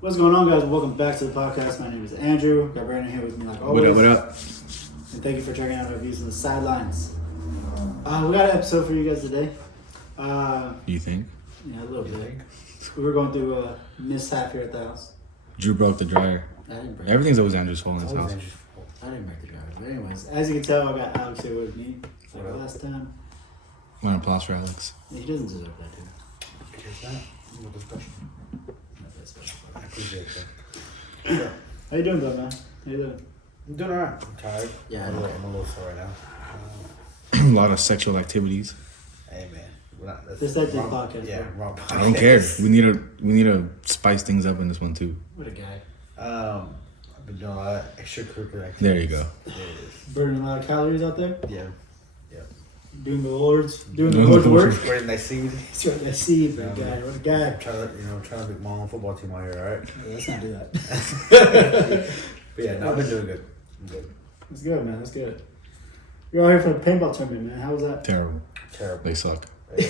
What's going on, guys? Welcome back to the podcast. My name is Andrew. Got Brandon here with me, like always. What up? And thank you for checking out our views on the sidelines. We got an episode for you guys today. You think? Yeah, a little bit. We were going through a mishap here at the house. Drew broke the dryer. I didn't break Everything's always Andrew's fault in his Always house. I didn't break the dryer. But anyways, as you can tell, I got Alex here with me. Like last time. Want an applause for Alex? He doesn't deserve that, dude. Here's that. Not that special. Not that special. I appreciate that. Yeah. How you doing, though, man? How you doing? I'm doing alright. I'm tired. Yeah, I'm a little sore right now. A lot of sexual activities. Hey man, that's This is wrong, podcast, yeah, bro. wrong podcast. I don't care. We need to spice things up in this one too. What a guy. I've been doing a lot of extracurricular activities. There you go. There it Burning a lot of calories out there. is. Yeah. Doing the Lord's work. Where did I see you? That's right. I see you, big guy. What a guy. Trying to make my own football team out here, alright? Yeah, let's not do that. But yeah, no, I've been doing good. I'm good. That's good, man. That's good. You're out here for the paintball tournament, man. How was that? Terrible. Terrible. They suck. Uh,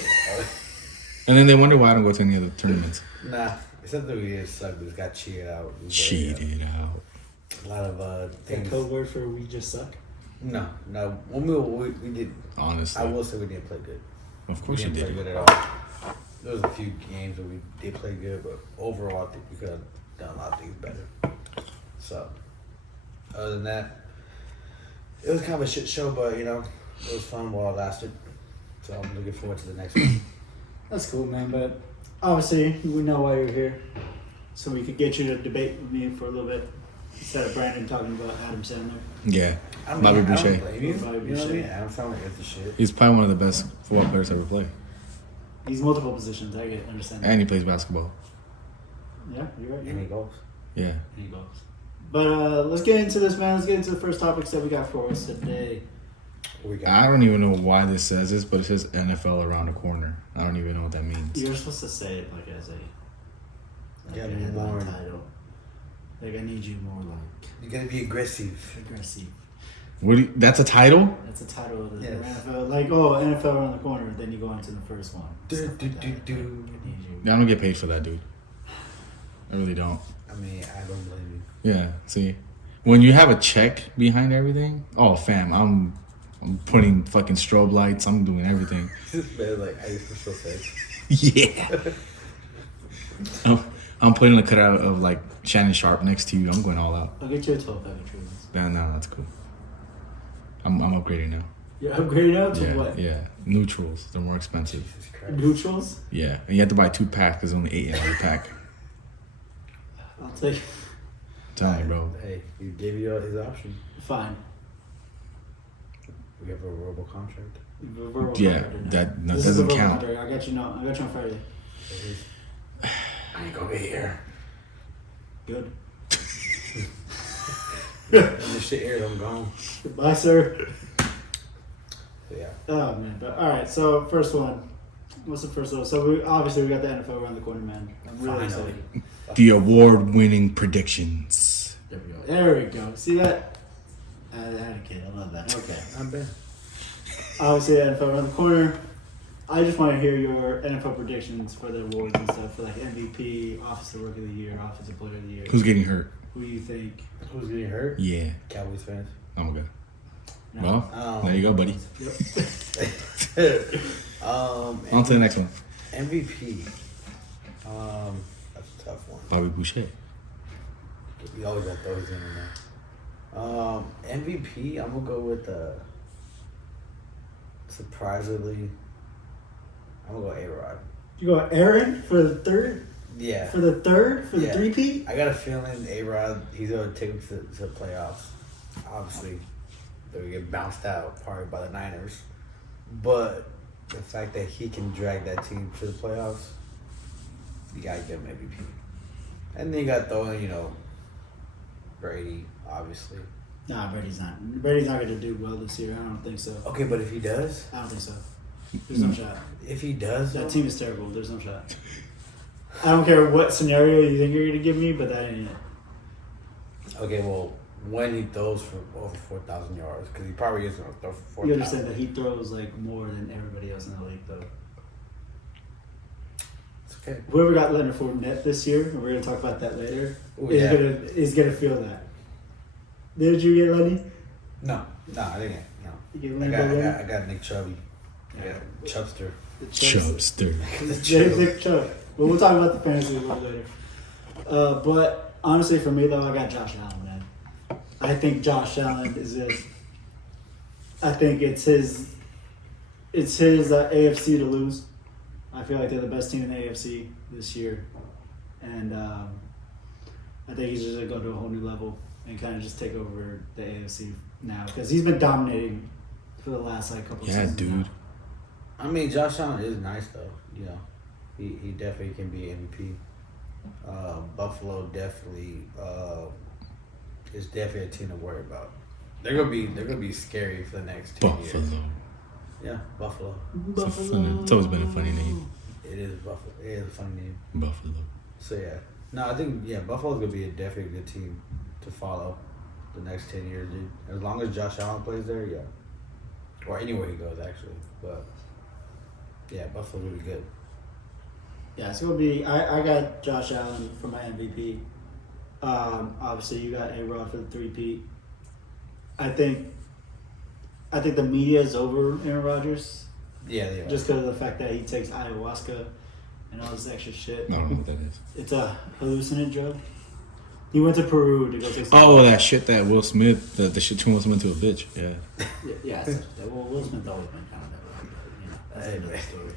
And then they wonder why I don't go to any other tournaments. nah, it's not that we didn't suck, we just got cheated out. Cheated out. A lot of That things. code word for we just suck? No. When we did. Honestly. I will say we didn't play good. Of course you We didn't did. play good at all. There was a few games where we did play good, but overall, I think we could have done a lot of things better. So, other than that, it was kind of a shit show, but it was fun while it lasted. So I'm looking forward to the next one. That's cool, man. But obviously, we know why you're here. So we could get you to debate with me for a little bit. Instead of Brandon talking about Adam Sandler. Yeah. I mean, Bobby I don't Boucher. blame you. Bobby You know what I Boucher. mean? Adam Sandler is the shit. He's probably one of the best football players to ever play. He's multiple positions. I understand that. And he plays basketball. Yeah, you're right. And he goes. Yeah. And he goes. But let's get into this, man. Let's get into the first topics that we got for us today. What we got? I don't even know why this says this, but it says NFL around the corner. I don't even know what that means. You're supposed to say it like as a Yeah, a headline more. title. Like I need you more like You gotta be aggressive. aggressive. That's a title? That's the title of the Yes. NFL. Like NFL around the corner. Then you go into the first one. Do, Stuff do, like do, that. do. Like, I need you. I don't get paid for that, dude. I really don't. I mean, I don't blame you. Yeah, see, when you have a check behind everything, oh fam, I'm putting fucking strobe lights. I'm doing everything. Man, like, I used to so sex. Yeah. I'm putting a cutout of like Shannon Sharp next to you. I'm going all out. I'll get you a 12-pack of Trulies. No, that's cool. I'm upgrading now. You're upgrading out to Yeah, what? yeah. Neutrals, they're more expensive. Jesus Christ. Neutrals? Yeah, and you have to buy 2 packs because there's only 8 in every pack. I'll take. Tell me, bro. Hey, he gave you his option. Fine. We have a verbal contract. Verbal Yeah, contract now. that This is a doesn't verbal count. contract. I got you now. I got you on Friday. I ain't gonna be here. Good. When this shit airs, I'm gone. Goodbye, sir. So yeah. Oh man, but all right. So first one. What's the first one? So we got the NFL around the corner, man. I'm really Finally. excited. The award-winning predictions. There we go. There we go. See that? I had a kid. I love that. Okay. I'm Ben. Obviously, NFL around the corner. I just want to hear your NFL predictions for the awards and stuff for like MVP, Offensive Rookie of the Year, Offensive Player of the Year. Who's getting hurt? Who do you think? Who's getting hurt? Yeah. Cowboys fans. Oh, okay. No. Well, Oh. there you go, buddy. Yep. On to the next one. MVP. That's a tough one. Bobby Boucher. We always got those in there. MVP. I'm gonna go with surprisingly. I'm gonna go A-Rod. You go Aaron for the third? Yeah. For the third? For the Yeah. three-peat? I got a feeling A-Rod, he's going to take him to the playoffs. Obviously, they're going to get bounced out probably by the Niners. But the fact that he can drag that team to the playoffs, you got to give him MVP. And then you got to throw in, Brady, obviously. Nah, Brady's not. Brady's not going to do well this year. I don't think so. Okay, but if he does, I don't think so. There's no shot. if he does, That though, team is terrible. There's no shot. I don't care what scenario you think you're going to give me, but that ain't it. okay, well, when he throws for over 4,000 yards, because he probably is going to throw for You 4,000. understand that he throws like more than everybody else in the league, though. It's Okay. whoever got Leonard Fournette this year, and we're gonna talk about that later, Ooh, is gonna feel that. Did you get Lenny? No, I didn't. No. You get I Lenny? got Nick Chubby. I got Chubster. Chubster. Nick Chubb. But we'll talk about the fantasy a little later. But honestly, for me though, I got Josh Allen. Man. I think Josh Allen is it. I think it's his AFC to lose. I feel like they're the best team in the AFC this year, and I think he's just gonna go to a whole new level and kind of just take over the AFC now because he's been dominating for the last couple of seasons. Dude. Now. I mean, Josh Allen is nice though. You know, he definitely can be MVP. Buffalo definitely is definitely a team to worry about. They're gonna be scary for the next 10 years. Buffalo. Yeah, Buffalo. It's always been a funny name. It is Buffalo. It is a funny name. Buffalo. So yeah, no, I think Buffalo's gonna be definitely a good team to follow the next 10 years, dude. As long as Josh Allen plays there, yeah, or anywhere he goes actually. But yeah, Buffalo's gonna be good. Yeah, it's gonna be. I got Josh Allen for my MVP. Obviously, you got A-Rod for the 3-peat. I think the media is over Aaron Rodgers. Yeah, they are. Just because of the fact that he takes ayahuasca and all this extra shit. I don't know what that is. It's a hallucinant drug. He went to Peru to go take some. Oh, that shit that Will Smith, the shit turned Will Smith into a bitch. Yeah. Yeah, well, Will Smith always been kind of that way, but, you know, that's another story.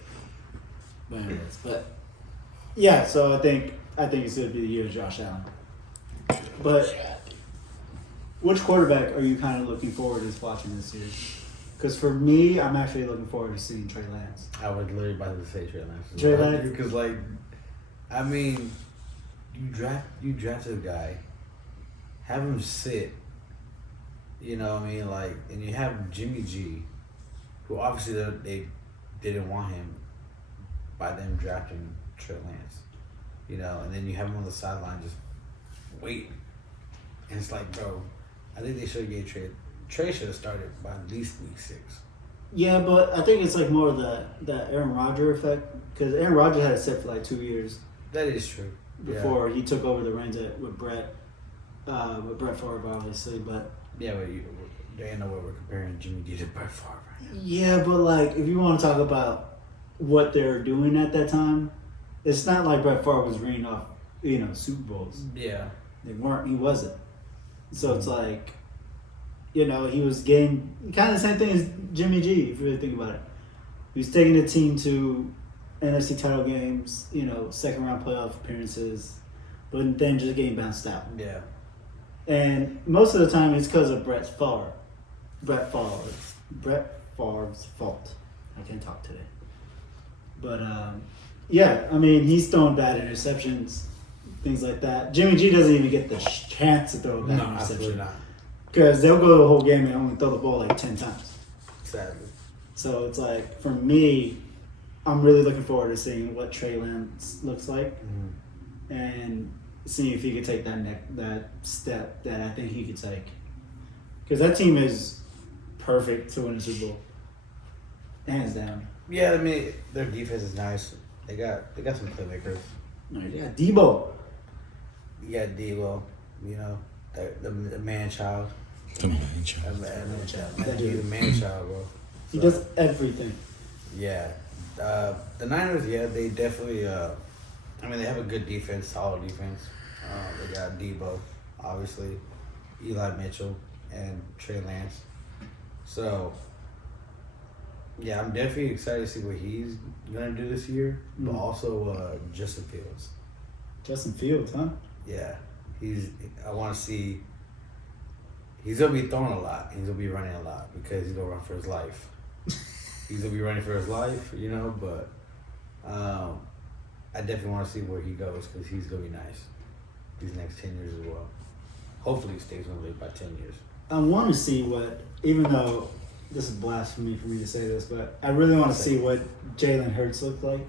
But anyways, yeah, so I think it's going to be the year of Josh Allen. But which quarterback are you kind of looking forward to watching this year? Because for me, I'm actually looking forward to seeing Trey Lance. I would literally about to say Trey Lance. Trey Lance? Because, like, I mean, you draft a guy, have him sit, you know what I mean? Like, and you have Jimmy G, who obviously they didn't want him by them drafting Trey Lance, you know, and then you have him on the sideline just waiting. And it's like, bro, I think they should have gave Trey should have started by at least week 6. Yeah, but I think it's like more of the Aaron Rodgers effect. Because Aaron Rodgers had it set for like 2 years. That is true. Before he took over the reins with Brett Favre, obviously. But yeah, but there ain't no way we're comparing Jimmy G to Brett Favre right now. yeah, but like if you want to talk about what they're doing at that time, it's not like Brett Favre was reading off, Super Bowls. Yeah. They weren't. He wasn't. So it's like, he was getting kind of the same thing as Jimmy G, if you really think about it. He was taking the team to NFC title games, second round playoff appearances, but then just getting bounced out. Yeah. And most of the time it's because of Brett Favre's fault. I can't talk today. But, he's throwing bad interceptions, things like that. Jimmy G doesn't even get the chance to throw a bad No, interception. absolutely not. Because they'll go the whole game and only throw the ball like 10 times. Sadly. So it's like, for me, I'm really looking forward to seeing what Trey Lance looks like and seeing if he could take that step that I think he could take. Because that team is perfect to win a Super Bowl. Hands down. Yeah, I mean, their defense is nice. They got some playmakers. No, you got Debo. You got Debo, the man-child. The man child. He's a man-child, bro. He does everything. Yeah. The Niners, they definitely, they have a good defense, solid defense. They got Debo, obviously, Eli Mitchell, and Trey Lance. So, yeah, I'm definitely excited to see what he's going to do this year, but also Justin Fields. Justin Fields, huh? Yeah. I want to see, he's going to be throwing a lot. He's going to be running a lot because he's going to run for his life. He's going to be running for his life, but I definitely want to see where he goes because he's going to be nice these next 10 years as well. Hopefully he stays in the league by 10 years. I want to see what, even though this is blasphemy for me to say this, but I really want to see what Jalen Hurts looked like.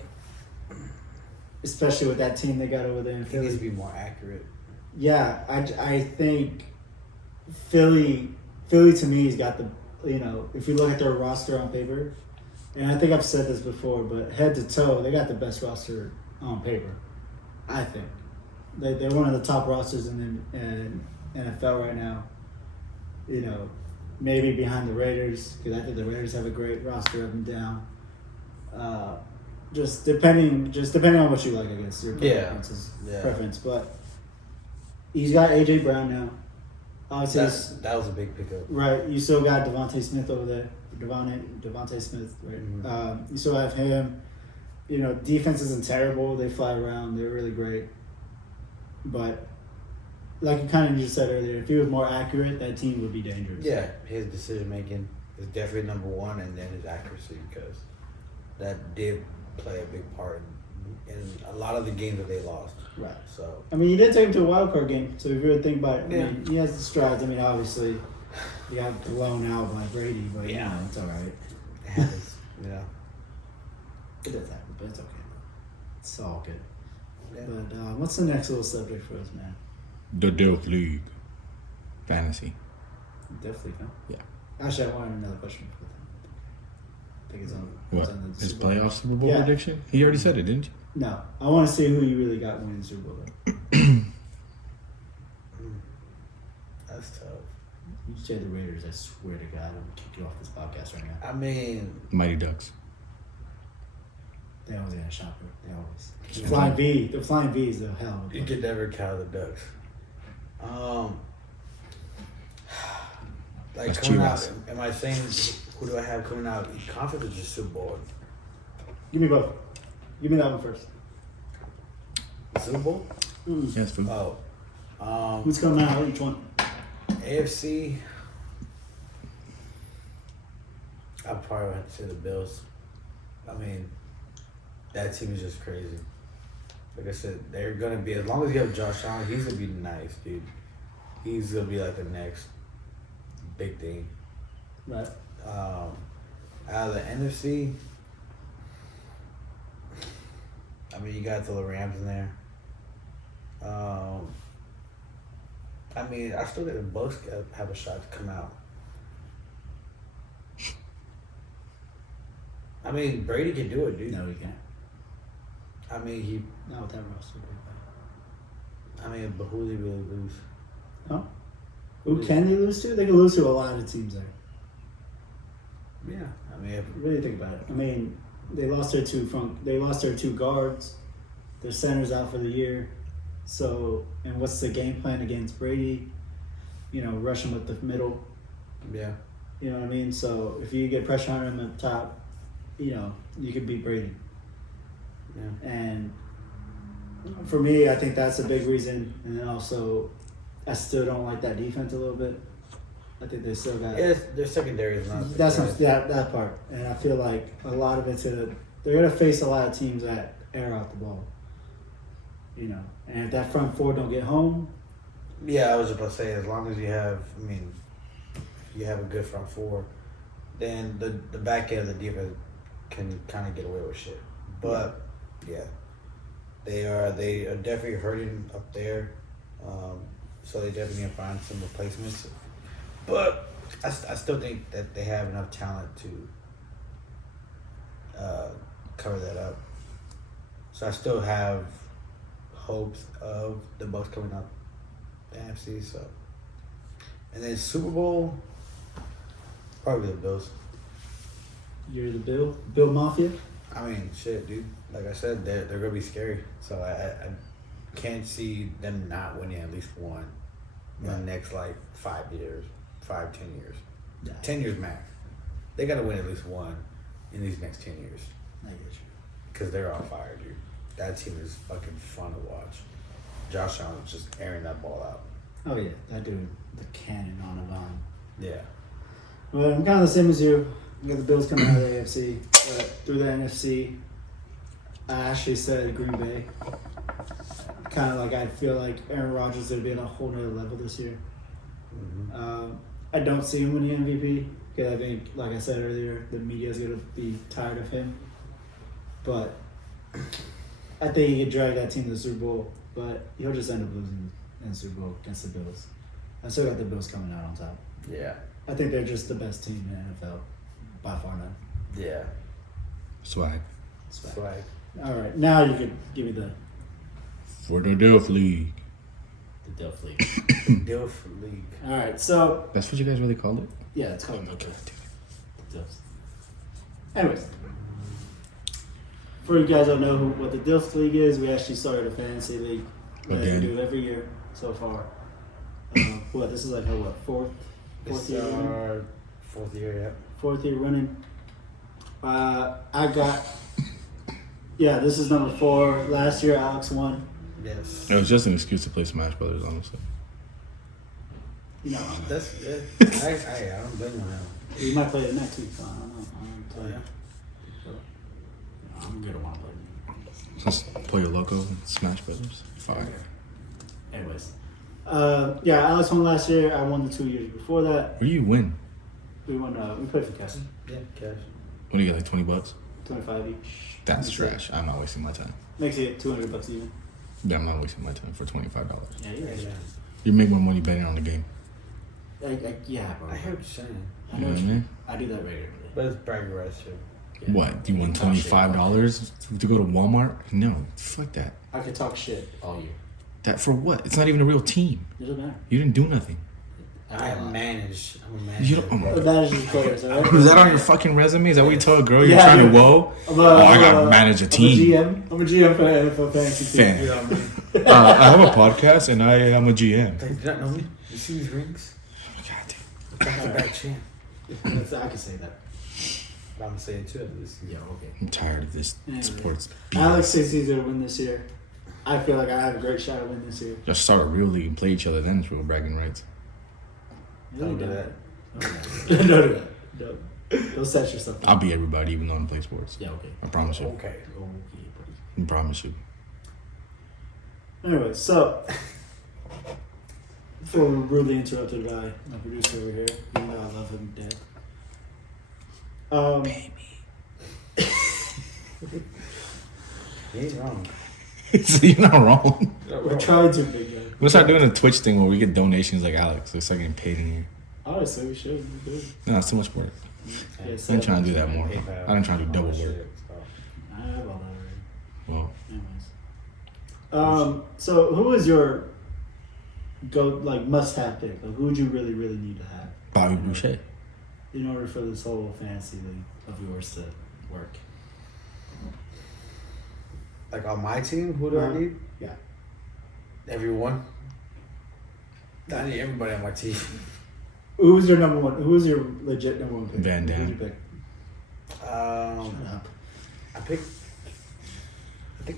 Especially with that team they got over there in He Philly. needs to be more accurate. Yeah, I think Philly to me has got the, if you look at their roster on paper, and I think I've said this before, but head to toe, they got the best roster on paper. I think they're one of the top rosters in NFL right now. You know, maybe behind the Raiders, because I think the Raiders have a great roster up and down. Just depending on what you like, I guess your preference. But he's got AJ Brown now. Obviously, that was a big pickup. Right, you still got Devontae Smith over there. Devontae Smith, right? Mm-hmm. You still have him. You know, defense isn't terrible. They fly around. They're really great. But like you kind of just said earlier, if he was more accurate, that team would be dangerous. Yeah, his decision making is definitely number one, and then his accuracy, because that did play a big part in a lot of the games that they lost. Right. So I mean, you did take him to a wild card game. So if you really think about it, Yeah. I mean, he has the strides. I mean, obviously, he got blown out by Brady, but you know, it's all right. it happens, It does happen, but it's okay. It's all good. Yeah. But what's the next little subject for us, man? The Dilf League. Fantasy. Definitely, huh? Yeah. Actually, I wanted another question for them. I think it's on. What? It's on the His Super Bowl. playoff Super Bowl Yeah. prediction? He already said it, didn't you? No, I want to see who you really got winning the Super Bowl. Though. That's tough. You say the Raiders. I swear to God, I'm gonna kick you off this podcast right now. I mean, Mighty Ducks. They always got a shopper. They always. Yeah. Flying V. The Flying V's the hell. you could never count the Ducks. Like That's coming out, Chivas. am I saying who do I have coming out in conference or just Super Bowl? Give me both. Give me that one first. Super Bowl? Yes, food. Who's coming out? Each one. AFC. I probably have to say the Bills. I mean, that team is just crazy. Like I said, they're gonna be, as long as you have Josh Allen, he's gonna be nice, dude. He's gonna be like the next big thing. Right. Out of the NFC, I mean, you got the Rams in there. I mean, I still think the Bucks have a shot to come out. I mean, Brady can do it, dude. No, we can't. I mean, Not with that roster. but who did he really lose? Huh? Who can they lose to? They can lose to a lot of teams there. Yeah, I mean, Really think about it. I mean, they lost their two guards. Their center's out for the year. So, and what's the game plan against Brady? You know, rush him with the middle. yeah, You know what I mean? So if you get pressure on him at the top, you know, you could beat Brady. yeah. And for me, I think that's a big reason. And then also, I still don't like that defense a little bit. I think they still got. Yeah, their secondary is not. That's not, that part, and I feel like a lot of it's they're gonna face a lot of teams that air out the ball. You know, and if that front four don't get home, Yeah, I was just about to say, as long as you have, you have a good front four, then the back end of the defense can kind of get away with shit. But yeah, they are definitely hurting up there. So they definitely need to find some replacements. But I still think that they have enough talent to cover that up. So I still have hopes of the Bucks coming up the NFC. So, and then Super Bowl, probably the Bills. you're the Bill Mafia. I mean, shit, dude. Like I said, they're gonna be scary. So I can't see them not winning at least one in the next like 5 years, 5, 10 years, Yeah. 10 years max. They gotta win at least one in these next 10 years I get you. because they're on fire, dude. That team is fucking fun to watch. Josh Allen's just airing that ball out. Oh yeah, that dude, the cannon on and on. Yeah. Well, I'm kind of the same as you. You got the Bills coming out of the AFC, but through the NFC, I actually said Green Bay. Kind of like I feel like Aaron Rodgers would be on a whole nother level this year. Mm-hmm. I don't see him winning MVP because I think, like I said earlier, the media is going to be tired of him. But I think he could drag that team to the Super Bowl, but he'll just end up losing in the Super Bowl against the Bills. I still got the Bills coming out on top. Yeah. I think they're just the best team in the NFL, by far none. Yeah. Swag. Swag. Swag. All right, now you can give me the For the Delph League. Delph League. Dilf League. All right, so That's what you guys really called it? yeah, it's called the Dilfs. Anyways, for you guys don't know what the Dilf League is, we actually started a fantasy league that we Again. do every year so far. What this is like our fourth It's year running? our 4th year, yeah. 4th year running. This is number 4. Last year Alex won. Yes. It was just an excuse to play Smash Brothers, honestly. You know, That's good. I don't blame him. we might play it next week. So I don't know. I don't tell Oh, you. yeah? So, I'm gonna want to play. Just pull your logo and Smash Brothers. Fire. Anyways, Alex won last year. I won the 2 years before that. What do you win? We won. We played for cash. Yeah, cash. What do you get, like 20 bucks? 25 each. That's That's trash. I'm not wasting my time. Makes it $200 even. Yeah, I'm not wasting my time for $25. Yeah, Yeah. You make more money betting on the game. Yeah, bro. I hear what you're saying. I You know know what I mean? I do that regularly. But it's bragging rights, too. Yeah. What? You won Talk shit. $25 to go to Walmart? No, fuck that. I could talk shit all year. That for what? It's not even a real team. It doesn't matter. You didn't do nothing. I manage. I'm a manager. You don't. Oh my God. That is just players, alright? Is that on your fucking resume? Is that what you told a girl you're Yeah, trying to dude. whoa? I gotta manage a team. I'm a GM for NFL fantasy team. Fan. You know what I mean? I have a podcast and I am a GM. They do not know me. You see these rings? God damn. Back-to-back champ. I can say that. But I'm going to say it, too, at least. Yeah, okay. I'm tired of this Anyway. sports. Alex thinks he's gonna win this year. I feel like I have a great shot at winning this year. Just start a real league and play each other. Then it's real bragging rights. Don't do that. Don't do that. Don't set yourself up. I'll be everybody, even though I don't play sports. Yeah, okay. I promise you. Okay. Okay, buddy. I promise you. Anyway, so before we're rudely interrupted by my producer over here, even though I love him dead. You ain't wrong. So you're not wrong. We're trying to, big guy. We'll start doing a Twitch thing where we get donations like Alex. So it's like getting paid in here. Honestly, we should. We do. No, it's too much work. Yeah, I'm trying to do that more. PayPal, I'm trying to do double all that work. shit, so. I have all that already. Well, Anyways. So who is your must-have pick? Like, who would you really, really need to have Bobby Boucher. in order for this whole fantasy league of yours to work? Like on my team, who do I need? Yeah. Everyone. I need everybody on my team. Who's your number one? Who's your legit number one pick? Van Damme. Who'd you pick? Shut up. I think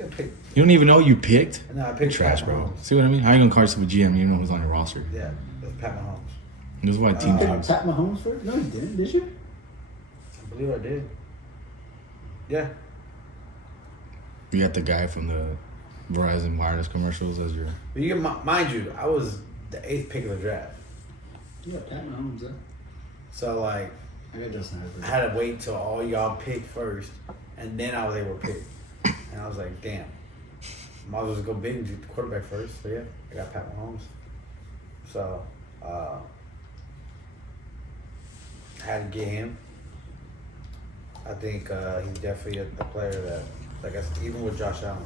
I picked. You don't even know who you picked? No, I You're picked trash, Pat bro. Mahomes. See what I mean? How you gonna call yourself a GM? You don't know who's on your roster. Yeah, that's Pat Mahomes. This is why team Pick teams. Pat Mahomes first? No, you didn't. Did you? I believe I did. Yeah. You got the guy from the Verizon wireless commercials as your. But you get, mind you, I was the 8th pick of the draft. You got Pat Mahomes, huh? So, like, I got Justin I Herbert. had to wait till all y'all picked first, and then I was able to pick. And I was like, damn. Might as well just go big and do the quarterback first. So, yeah, I got Pat Mahomes. So, I had to get him. I think he's definitely a player that, like I said, even with Josh Allen,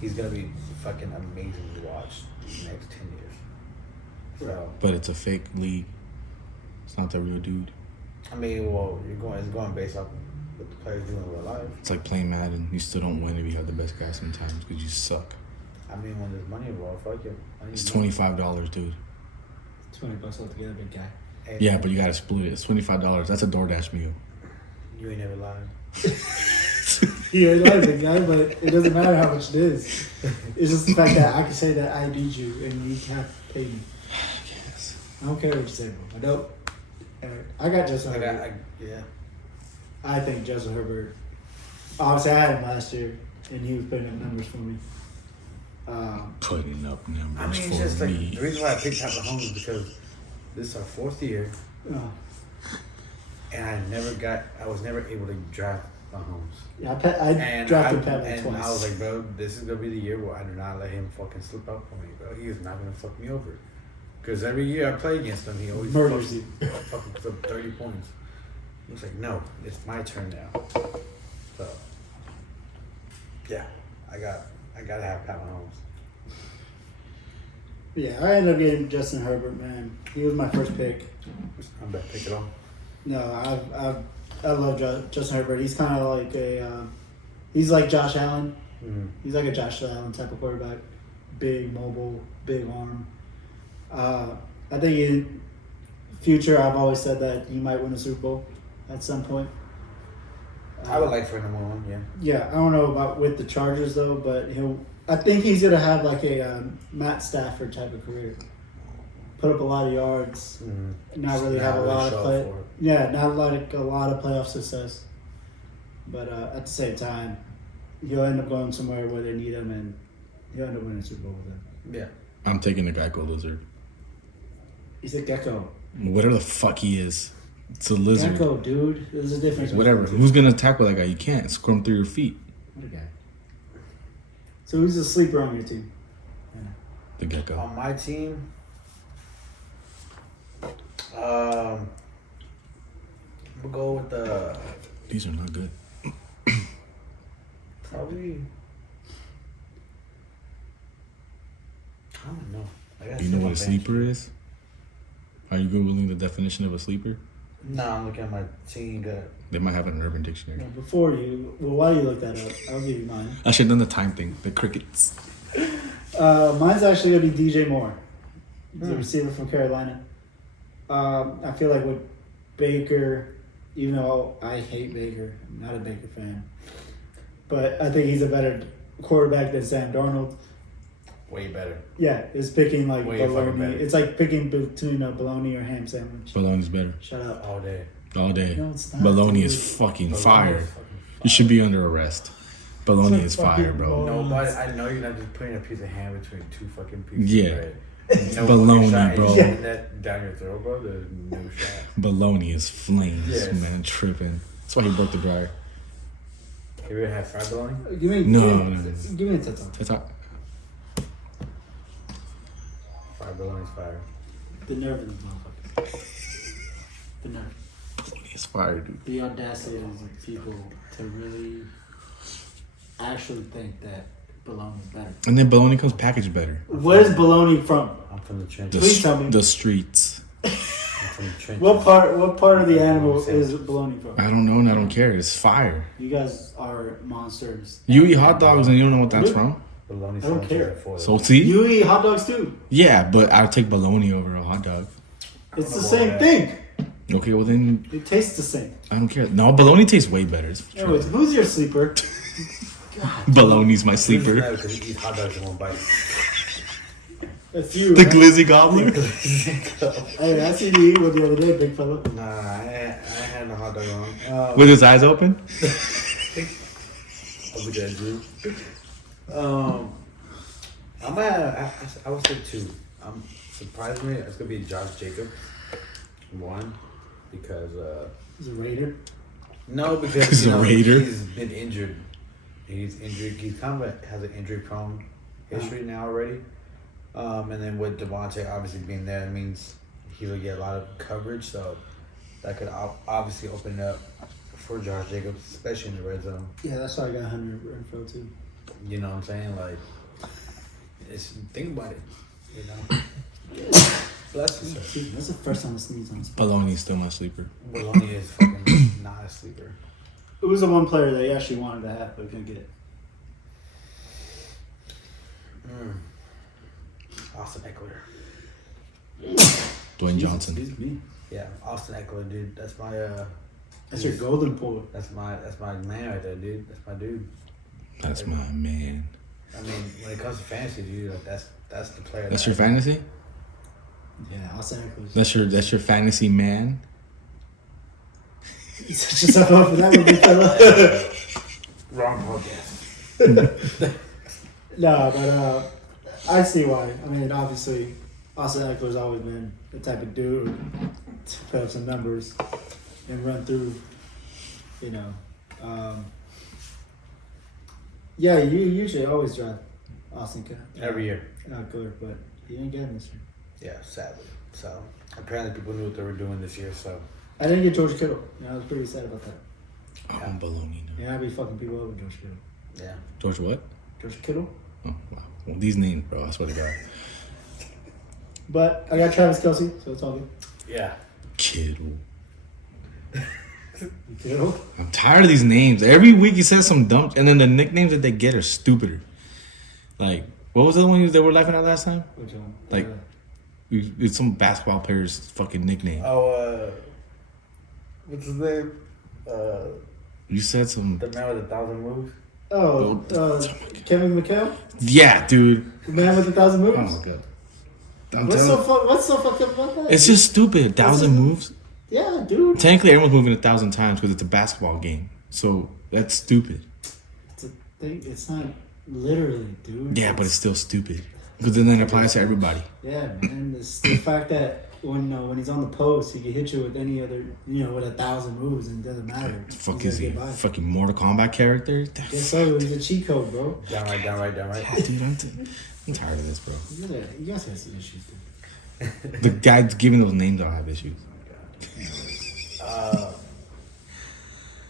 he's going to be fucking amazing to watch these next 10 years. So, But it's a fake league. It's not the real dude. I mean, well, it's going based off what the players do in real life. It's like playing Madden. You still don't win if you have the best guy sometimes because you suck. I mean, when there's money involved, fuck it. It's $25, dude. $20 altogether, big guy. Hey, Yeah, but you gotta split it. It's $25. That's a DoorDash meal. you ain't never lied. Yeah, it is, big guy, but it doesn't matter how much it is. It's just the fact that I can say that I need you and you have to pay me. Yes. I don't care what you say, bro. I don't. I got Justin Herbert. Yeah. I think Justin Herbert. Obviously, I had him last year, and he was putting up numbers for me. Putting up numbers I mean, it's for just like me. the reason why I picked Pat Mahomes is because this is our 4th year, and I was never able to draft Mahomes. Yeah, I And drafted Pat and twice. I was like, bro, this is gonna be the year where I do not let him fucking slip up on me, bro. He is not gonna fuck me over. Because every year I play against him, he always Murders you. fucking puts up 30 points. He was like, no, it's my turn now. So Yeah, I gotta have Pat Mahomes. Yeah, I ended up getting Justin Herbert, man. He was my first pick. I'm about to pick it up. No, I love Justin Herbert. He's kind of like he's like Josh Allen. Mm. He's like a Josh Allen type of quarterback. Big, mobile, big arm. I think in future, I've always said that he might win a Super Bowl at some point. I would like for him to win one, yeah. Yeah, I don't know about with the Chargers though, but I think he's gonna have like a Matt Stafford type of career. Put up a lot of yards, not really have a lot of play. Yeah, not like a lot of playoff success. But at the same time, he'll end up going somewhere where they need him, and he'll end up winning a Super Bowl with them. Yeah. I'm taking the Geico lizard. He's a gecko. Whatever the fuck he is. It's a lizard. Gecko, dude. There's a difference. Whatever. Who's gonna tackle that guy? You can't. Scrum through your feet. What a guy. So who's a sleeper on your team? The gecko. On my team, we'll go with the These are not good. probably. I don't know. I gotta You see know my what a bench. sleeper is? Are you googling the definition of a sleeper? Nah, I'm looking at my team. They might have it in Urban Dictionary. While you look that up, I'll give you mine. I should have done the time thing. The crickets. Mine's actually gonna be DJ Moore, the receiver from Carolina. I feel like with Baker, even though I hate Baker, I'm not a Baker fan, but I think he's a better quarterback than Sam Darnold. Way better. Yeah, it's picking like Way fucking bologna. better. It's like picking between a bologna or ham sandwich. Bologna's better. Shut up. All day. All day. No, it's not, Bologna dude. is fucking Bologna fire. is fucking You should be under arrest. Bologna It's is like fire, fucking bro. bol- No, but I know you're not just putting a piece of ham between two fucking pieces Yeah. of bread. It's No bologna, fucking shot. bro. You getting that down your throat, bro. There's no shot. Bologna is flames, Yes. man. Tripping. That's why he broke the dryer. Have you ever had fried bologna? Give me No. give me a TikTok. That's all. Fried bologna's fire. The nerve of this motherfucker. The nerve. Bologna is fire, dude. The audacity of people to really actually think that bologna is better. And then bologna comes packaged better. Where is bologna from? I'm from the The, trenches. Please tell me. the streets. I'm from the trenches. What part of the animal is bologna from? I don't know and I don't care. It's fire. You guys are monsters. You eat hot dogs and you don't know what that's from? Bologna I don't sandwiches care. are for So them. see? You eat hot dogs too. Yeah, but I'll take bologna over a hot dog. It's the know same about thing. Okay, well then It tastes the same. I don't care. No, bologna tastes way better. It's true. Anyways, who's your sleeper? Bologna's my Who's sleeper. that? Because he eats hot dogs in one bite. That's you. The right? glizzy gobbler. Hey, I seen you eat one the other day, big fella. Nah, I ain't had no hot dog on. With his eyes open? I'll look at you. I would say two. Surprisingly, it's gonna be Josh Jacobs. One, because He's a Raider. no, because He's a Raider. he's been injured. He's injured. He's kind of has an injury prone history now already. And then with Devontae obviously being there, it means he will get a lot of coverage. So that could obviously open it up for Josh Jacobs, especially in the red zone. Yeah, that's why I got 100 info too. You know what I'm saying? Like, think about it. You know. Bless you. That's the first time I sneezed on this. Bologna's still my sleeper. Bologna is fucking not a sleeper. Who was the one player that you actually wanted to have but couldn't get it? Austin Eckler. Dwayne Johnson. Excuse me. Yeah, Austin Eckler, dude. That's my That's your golden boy. that's my man right there, dude. That's my dude. That's my man. I mean, when it comes to fantasy, dude, like that's the player. That's your fantasy? Yeah, Austin Eckler. That's your fantasy man? You set yourself up for that one, big fella. Wrong podcast. No, but I see why. I mean, obviously, Austin Eckler's always been the type of dude to put up some numbers and run through, you know. Yeah, you usually always draft Austin Every year. Eckler, but he didn't get him this year. Yeah, sadly. So apparently people knew what they were doing this year. So I didn't get George Kittle. You know, I was pretty sad about that. I'm bologna now. Yeah, I'd be fucking people over George Kittle. Yeah. George what? George Kittle. Oh, wow. Well, these names, bro. I swear to God. But I got Travis Kelce, so it's all good. Yeah. Kittle. Kittle. I'm tired of these names. Every week he says some dumb, and then the nicknames that they get are stupider. Like, what was the other one they were laughing at last time? Which one? Like, it's some basketball player's fucking nickname. What's his name? You said some. The man with 1,000 moves. Kevin McHale? Yeah, dude. The man with 1,000 moves? Oh my god. What's so fucked up about that? It's just stupid. 1,000 moves. Yeah, dude. Technically, everyone's moving 1,000 times because it's a basketball game. So that's stupid. It's a thing. It's not literally, dude. Yeah, but it's still stupid because then it applies to everybody. Yeah, man. It's the fact that when he's on the post, he can hit you with any other, with 1,000 moves, and it doesn't matter. Fuck He's is he? gonna get by. Fucking Mortal Kombat character? Yes, so he's a cheat code, bro. Downright. Dude, I'm tired of this, bro. You guys have some issues, dude. The guys giving those names all have issues.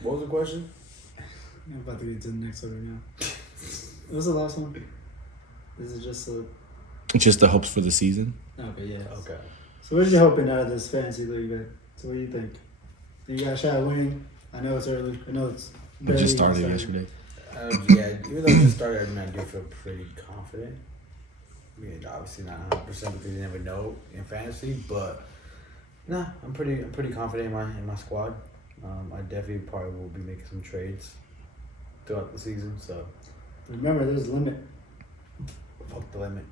What was the question? I'm about to get to the next one right now. What was the last one? Is it just a... It's just the hopes for the season. Okay, yeah. Okay. So what are you hoping out of this fantasy league, man? So what do you think? You got a shot at winning? I know it's early. I know it's... We just started yesterday. Yeah, even though I just started, I do feel pretty confident. I mean, obviously not 100% because you never know in fantasy, but nah, I'm pretty confident in my squad. I definitely probably will be making some trades throughout the season. So Remember, there's a limit. fuck the limit.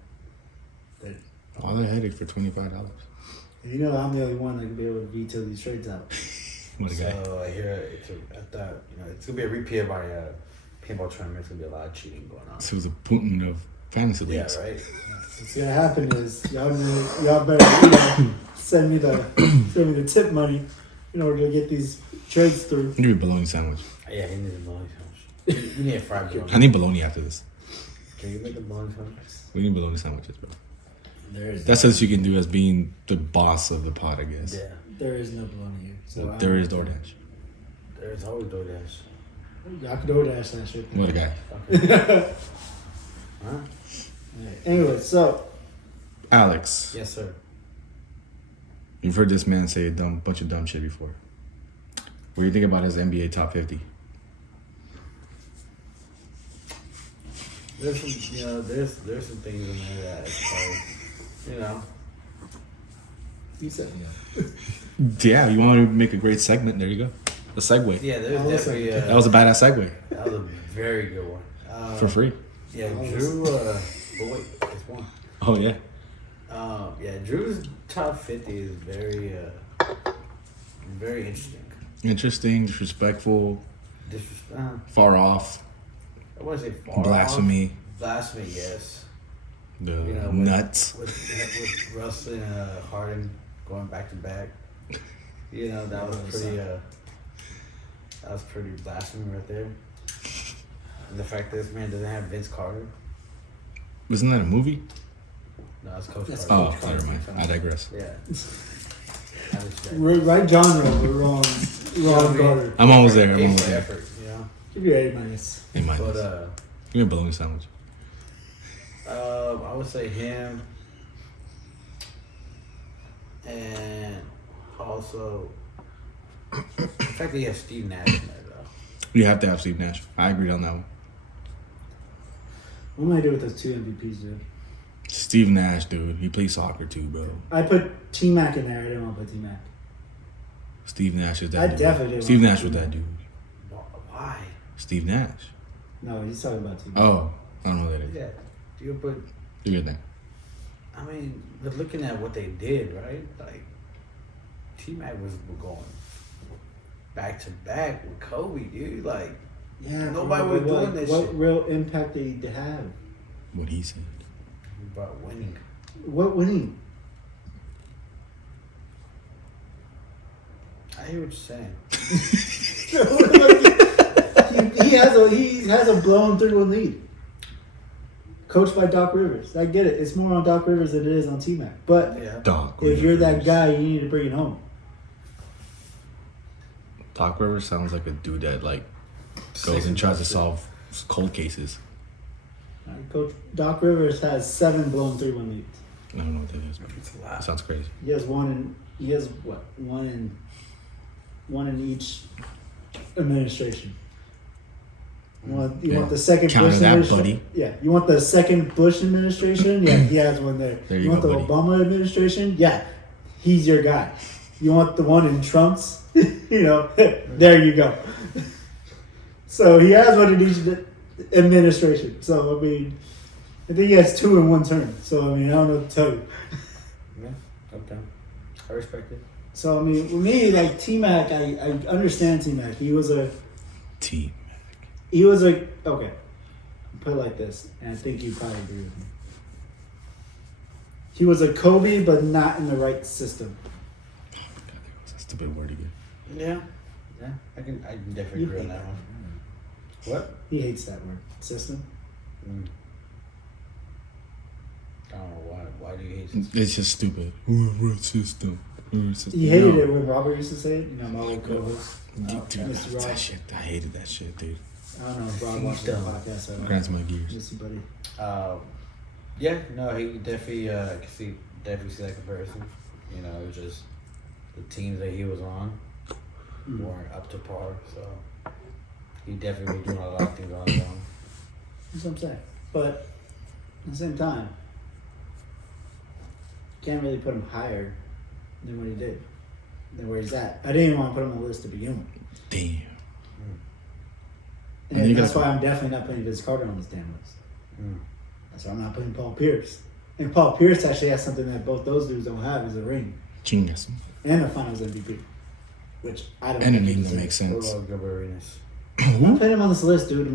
All the headache for $25. You know I'm the only one that can be able to veto these trades out. What a guy. So I hear it's gonna be a repeat of our paintball tournament. It's gonna be a lot of cheating going on. So it was a Putin of fantasy Yeah, leagues. right. What's gonna happen is y'all better send me the tip money in order to get these trades through. Give me a bologna sandwich. Yeah, he needs a bologna sandwich. You need a fried bologna. I need bologna after this. Can you make a bologna sandwich? We need bologna sandwiches, bro. There is That's what you can do as being the boss of the pod, I guess. Yeah. there is no bologna here. So There is DoorDash. There's always DoorDash. Y'all can DoorDash that shit. What a guy. Huh? Anyway, so Alex, Yes, sir. you've heard this man say a bunch of dumb shit before. What do you think about his NBA top 50? There's some, there's some things in there that it's like, you said Yeah, you want to make a great segment? There you go. A segue. yeah, there's Oh, definitely That was a badass segue. that was a very good one. For free. Yeah, Drew. But wait, it's one. Oh, yeah. Yeah, Drew's top 50 is very interesting. Interesting, disrespectful, far off, I want to say far blasphemy, off. Blasphemy, yes. the With- nuts. With Russell and Harden going back to back. That was pretty blasphemy right there. And the fact that this man doesn't have Vince Carter. Wasn't that a movie? No, it's Coach That's Carter. Oh, never mind. I digress. Yeah. I respect. right genre, but wrong Carter. I'm almost there. I'm A almost for there. effort, Give you A minus. Hey, mine. But Give me a bologna sandwich. I would say him, and also the fact that he has Steve Nash in there though. You have to have Steve Nash. I agreed on that one. What am I doing with those two MVPs, dude? Steve Nash, dude. He plays soccer too, bro. I put T-Mac in there. I didn't want to put T-Mac. Steve Nash is that I dude. definitely didn't Steve want Nash to was do that that. dude. Why? Steve Nash. No, he's talking about T-Mac. Oh, I don't know who that is. Yeah. You put. You're good then. I mean, but looking at what they did, right? Like T-Mac was going back to back with Kobe, dude. Like Yeah, nobody but was what- doing this What shit. real impact did he have? What he said. About winning. What winning? I hear what you're saying. he has a blown 3-1 lead. Coached by Doc Rivers. I get it. It's more on Doc Rivers than it is on T-Mac. But Yeah. Doc if you're that Rivers. guy, you need to bring it home. Doc Rivers sounds like a dude that like goes and tries to solve It's cold cases. Coach Doc Rivers has 7 blown 3-1 leads. I don't know what that is, but It's a that lot. sounds crazy. He has one in each administration. You want the second Counter Bush that, administration? buddy. Yeah. You want the second Bush administration? Yeah, he has one there. There You you want go, the buddy. Obama administration? Yeah, he's your guy. You want the one in Trump's? There you go. So he has one in each administration. So I mean, I think he has 2 in one term. So I mean, I don't know what to tell you. Yeah, okay. I respect it. So I mean, with me, like T-Mac, I understand T-Mac. He was a okay. Put it like this, and I think you probably agree with me. He was a Kobe, but not in the right system. God, that's a stupid word again. Yeah. Yeah, I can definitely You agree on hate that one. What? He hates that word, system. I don't know why. Why do you hate this? It's just stupid. Root system. He hated it when Robert used to say it. My old co-host, Dude, Mr. Rob. that shit. I hated that shit, dude. I don't know if Rob watched the podcast. So I don't Grinds know. my gears. Miss you, buddy. Yeah, no, he definitely definitely see that comparison. It was just the teams that he was on weren't up to par, so he definitely was doing a lot of things on his own. That's what I'm saying. But at the same time, can't really put him higher than what he did, than where he's at. I didn't even want to put him on the list to begin with. Damn. And you that's got- why I'm definitely not putting Vince Carter on this damn list. Mm. That's why I'm not putting Paul Pierce. And Paul Pierce actually has something that both those dudes don't have, is a ring Chingas. and a Finals MVP, which I don't. And a think he name that deserves. makes What sense. about Gilbert Arenas? I'm not putting him on this list, dude.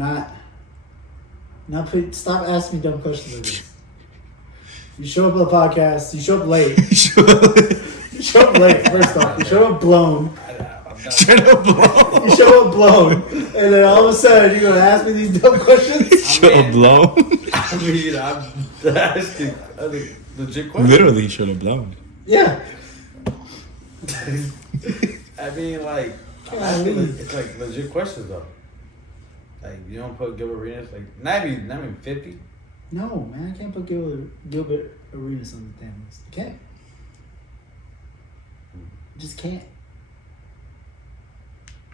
Stop asking me dumb questions like this. You show up at the podcast. You show up late. You show up late. First off, you show up blown. Shut up, bro. You show up blown, and then all of a sudden you're gonna ask me these dumb questions. Shut up, blown. I mean, I'm asking legit questions. Literally, should have blown. Yeah. I mean, like, it's like legit questions though. Like, you don't put Gilbert Arenas, like, not even 50. No, man, I can't put Gilbert Arenas on the damn list. I can't. I just can't.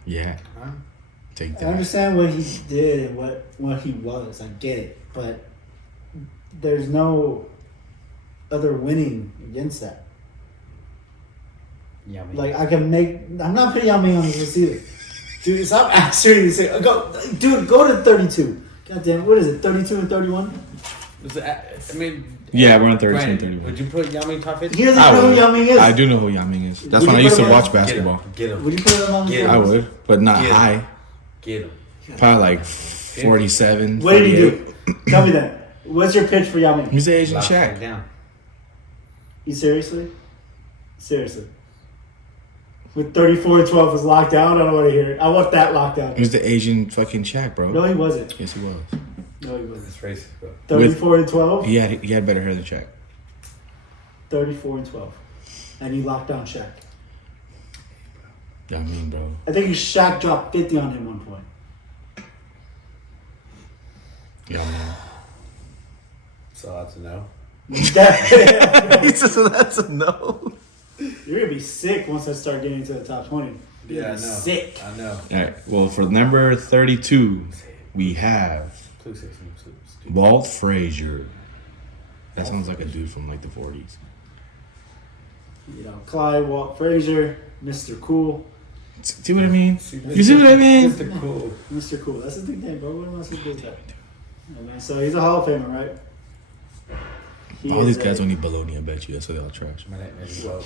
Yeah. Huh? Take I that. understand what he did and what he was. I get it, but there's no other winning against that. Yeah, I mean, Like I'm not putting Yao Ming on this list either. Dude, stop asking me to say go to 32. God damn, what is it? 32 and 31? I mean, Yeah, we're on 32 and Brandon, 31. Would you put Yao Ming top 50? He doesn't I know who would. Yao Ming is. I do know who Yao Ming is. That's Would when I you used put to him watch on- basketball. Get him. Would you put him on the Yeah. I would, but not Yeah. high. Get him. Probably like 47. What did he 48. do? Tell me that. What's your pitch for Yao Ming? He's the Asian Lock Shaq. it down. You seriously? Seriously. With 34-12 was locked down? I don't want to hear it. I want that locked down. He's the Asian fucking Shaq, bro. No, he wasn't. Yes, he was. No, he wasn't. It's racist, bro. 34-12? He had better hair than Shaq. 34-12. And he locked down Shaq. Yao Ming, bro. I think Shaq dropped 50 on him one point. Yao Ming. So that's a no. He says that's a no. You're going to be sick once I start getting into the top 20. You're Yeah, I gonna know. be sick. I know. All right. Well, for number 32, we have Please say something stupid. Walt Frazier. That sounds like a dude from like the 40s. Clyde, Walt Frazier, Mr. Cool. See what I mean? You see what I mean? Mr. Cool. Mr. Cool. That's his nickname, bro. What am I supposed to do with that? Oh, man. So he's a Hall of Famer, right? He All is these guys a- don't need baloney, I bet you. That's why they all trash. My nickname is Goat.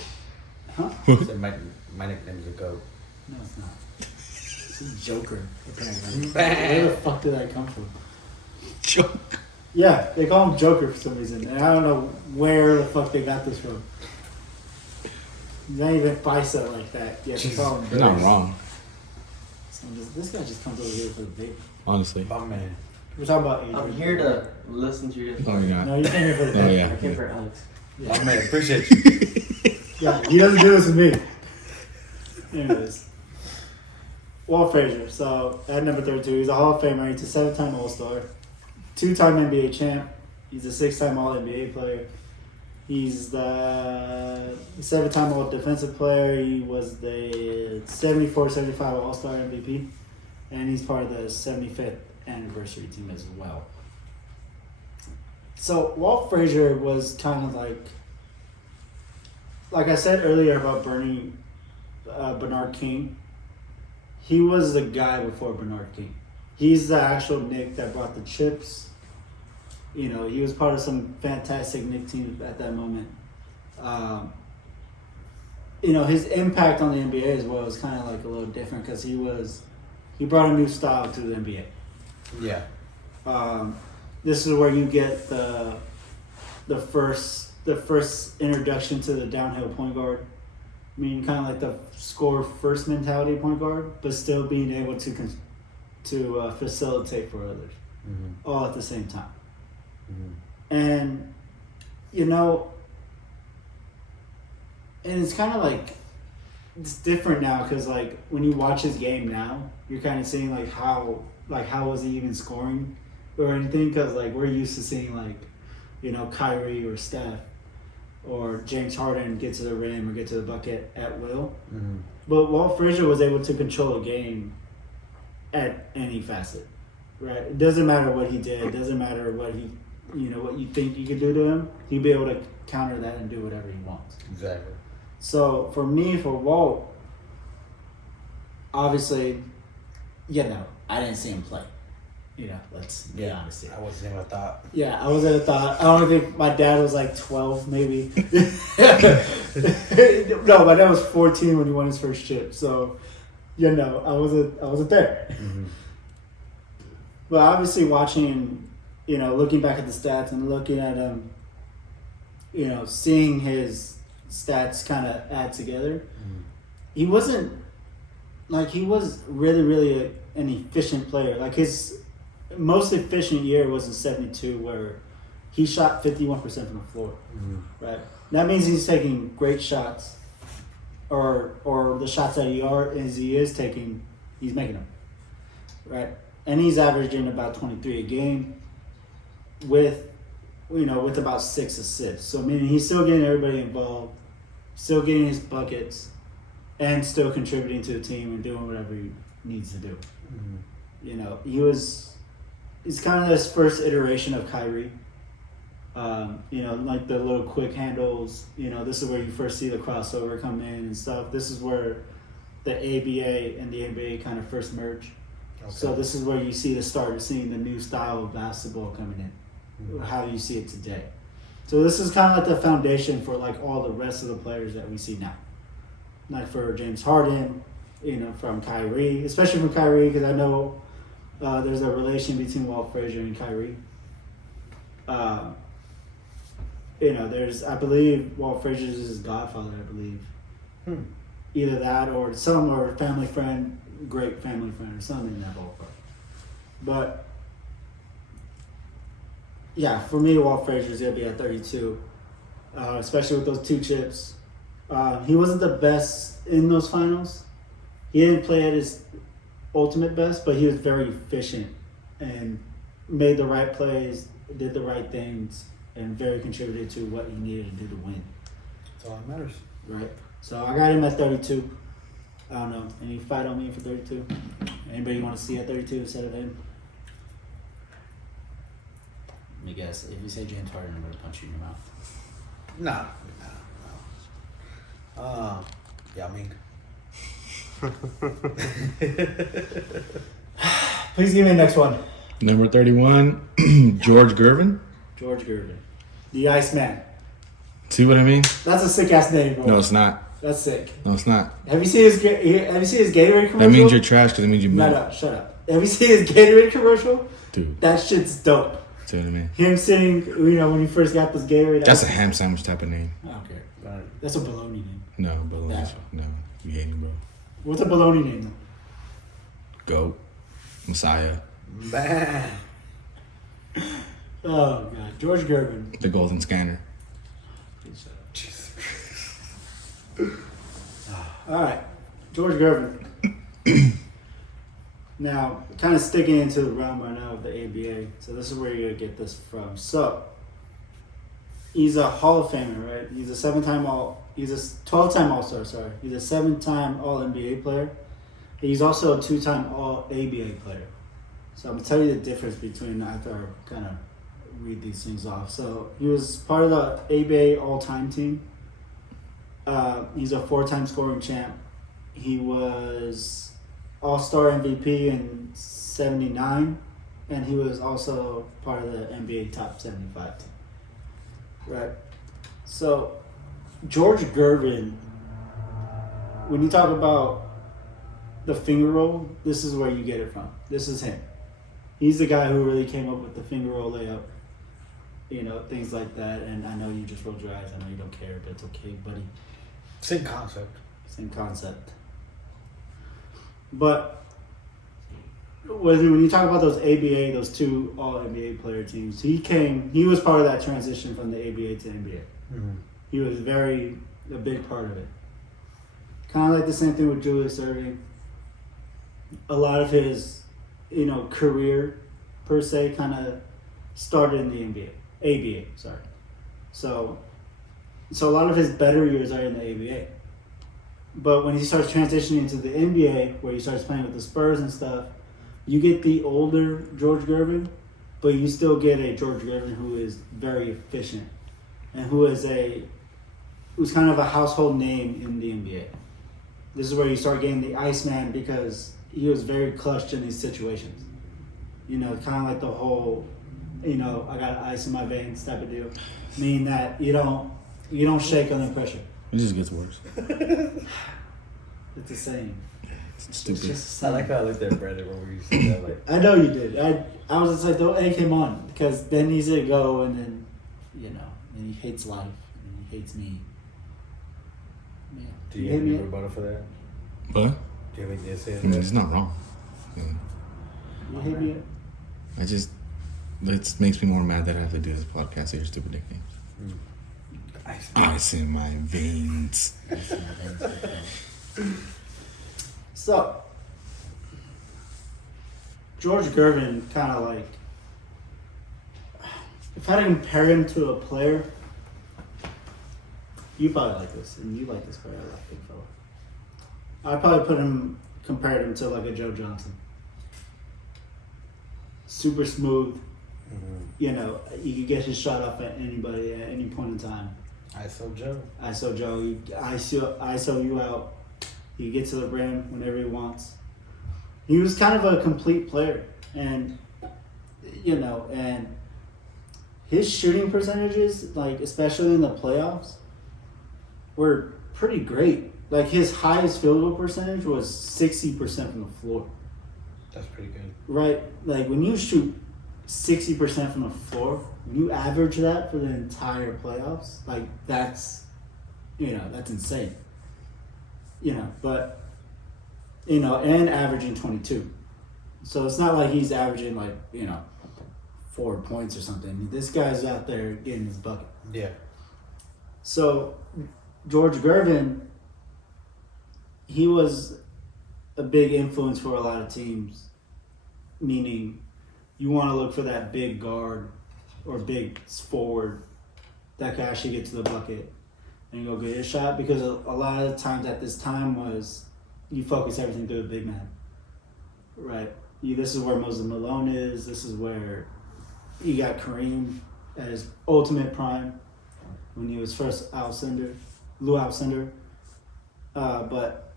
Huh? I said my nickname is a Goat. No, it's not. It's a Joker, apparently. Bang. Where the fuck did that come from? Joke. Yeah, they call him Joker for some reason, and I don't know where the fuck they got this from. He's not even bicep like that. Yeah, they call him You're not Joker. wrong, So this guy just comes over here for the vape. honestly. Oh, man. We're talking about Adrian. I'm here to listen to your. Oh, you're No, not. you came here for the Oh, vape. yeah. I came for Alex. Oh, man. Appreciate you. Yeah, he doesn't do this with me. Anyways. Walt Frazier. So at number 32, he's a Hall of Famer. He's a 7-time All-Star, 2-time NBA champ. He's a 6-time All-NBA player. He's the 7-time All-Defensive player. He was the 74-75 All-Star MVP. And he's part of the 75th anniversary team as well. So Walt Frazier was kind of like I said earlier about Bernard King. He was the guy before Bernard King. He's the actual Knick that brought the chips. You know, he was part of some fantastic Knick teams at that moment. You know, his impact on the NBA as well was kind of like a little different because he brought a new style to the NBA. Yeah. This is where you get the first introduction to the downhill point guard. I mean, kind of like the score first mentality point guard, but still being able to facilitate for others, all at the same time. And you know, and it's kind of like it's different now because like when you watch his game now, you're kind of seeing how was he even scoring or anything? Because like we're used to seeing like, you know, Kyrie or Steph or James Harden get to the rim or get to the bucket at will. But Walt Frazier was able to control a game at any facet, right? It doesn't matter what he did. It doesn't matter what what you think you could do to him. He'd be able to counter that and do whatever he wants. Exactly. So for Walt, obviously, I didn't see him play. You know, let's be honest here. I wasn't even a thought. Yeah, I was at a thought. I don't think my dad was like 12, maybe. No, my dad was 14 when he won his first chip. So, I wasn't there. But obviously, watching, looking back at the stats and looking at him, seeing his stats kind of add together, he wasn't he was really, really an efficient player. Like his most efficient year was in 72, where he shot 51% from the floor. Right. That means he's taking great shots, or the shots that he is taking, he's making them. Right. And he's averaging about 23 a game, with about 6 assists. So meaning he's still getting everybody involved, still getting his buckets, and still contributing to the team and doing whatever he needs to do. He's kind of this first iteration of Kyrie. Like the little quick handles. This is where you first see the crossover come in and stuff. This is where the ABA and the NBA kind of first merge. Okay. So this is where you see the start of seeing the new style of basketball coming in, how you see it today. So this is kind of like the foundation for like all the rest of the players that we see now. Like for James Harden, from Kyrie, especially from Kyrie, because I know there's a relation between Walt Frazier and Kyrie. I believe Walt Frazier is his godfather, I believe. Either that or family friend, great family friend, or something in that ballpark. But yeah, for me, Walt Frazier is going to be at 32, especially with those 2 chips. He wasn't the best in those finals. He didn't play at his ultimate best, but he was very efficient and made the right plays, did the right things, and very contributed to what he needed to do to win. That's all that matters. Right. So I got him at 32. I don't know. Any fight on me for 32? Anybody want to see at 32 instead of him? Let me guess. If you say James Harden, I'm going to punch you in your mouth. No. Yao Ming. Please give me the next one. Number 31, George Gervin. George Gervin. The Iceman. See what I mean? That's a sick ass name, bro. No, it's not. That's sick. No, it's not. Have you seen his Gatorade commercial? That means you're trash because it means you No, move. no, shut up. Have you seen his Gatorade commercial? Dude. That shit's dope. See what I mean? Him sitting, when he first got this Gatorade. That's a ham sandwich type of name. I don't care. That's a baloney name. No, baloney. Yeah. No, you hate me, bro. What's a baloney name? Goat. Messiah. Man. Oh, God. George Gervin. The golden scanner. All right. George Gervin. Now, kind of sticking into the realm right now of the ABA. So this is where you're gonna get this from. So he's a Hall of Famer, right? He's a 12-time All-Star, sorry. He's a 7-time All-NBA player. He's also a 2-time All-ABA player. So I'm gonna tell you the difference between after I kind of read these things off. So he was part of the ABA All-Time team. He's a 4-time scoring champ. He was All-Star MVP in '79, and he was also part of the NBA Top 75 team. Right. So George Gervin, when you talk about the finger roll, this is where you get it from. This is him. He's the guy who really came up with the finger roll layup, things like that. And I know you just rolled your eyes. I know you don't care, but it's okay, buddy. Same concept. Same concept. But when you talk about those ABA, those 2 All-NBA player teams, he was part of that transition from the ABA to NBA. Mm-hmm. He was a big part of it. Kind of like the same thing with Julius Erving. A lot of his, career, per se, kind of started in the ABA, sorry. So a lot of his better years are in the ABA. But when he starts transitioning into the NBA, where he starts playing with the Spurs and stuff, you get the older George Gervin, but you still get a George Gervin who is very efficient and who's kind of a household name in the NBA. This is where you start getting the Iceman because he was very clutch in these situations. Kind of like the whole, I got ice in my veins type of deal. Meaning that you don't shake under pressure. It just gets worse. It's the same. It's stupid. It's just I like how I looked at Brandon when we said that. Like, I know you did. I was just like, don't egg him on because then he's gonna go and then, and he hates life and he hates me. Yeah. do you have any rebuttal for that? But Do you have anything to say? I mean, it's not wrong. You hate me? It makes me more mad that I have to do this podcast. Your stupid nicknames. Ice in my veins. So, George Gervin kind of like, if I had to compare him to a player, you probably like this, and you like this player a lot, big fella. I'd probably compared him to like a Joe Johnson. Super smooth. Mm-hmm. You could get his shot off at anybody at any point in time. ISO Joe. ISO Joe, he ISO you out. He gets to the rim whenever he wants. He was kind of a complete player, and and his shooting percentages, like especially in the playoffs, were pretty great. Like his highest field goal percentage was 60% from the floor. That's pretty good. Right? Like when you shoot 60% from the floor, when you average that for the entire playoffs, like that's insane. But and averaging 22. So it's not like he's averaging 4 points or something. This guy's out there getting his bucket. Yeah. So George Gervin, he was a big influence for a lot of teams, meaning you want to look for that big guard or big forward that can actually get to the bucket and go get his shot, because a lot of times at this time was you focus everything through a big man, right? This is where Moses Malone is. This is where you got Kareem at his ultimate prime when he was first Lou Alcindor. But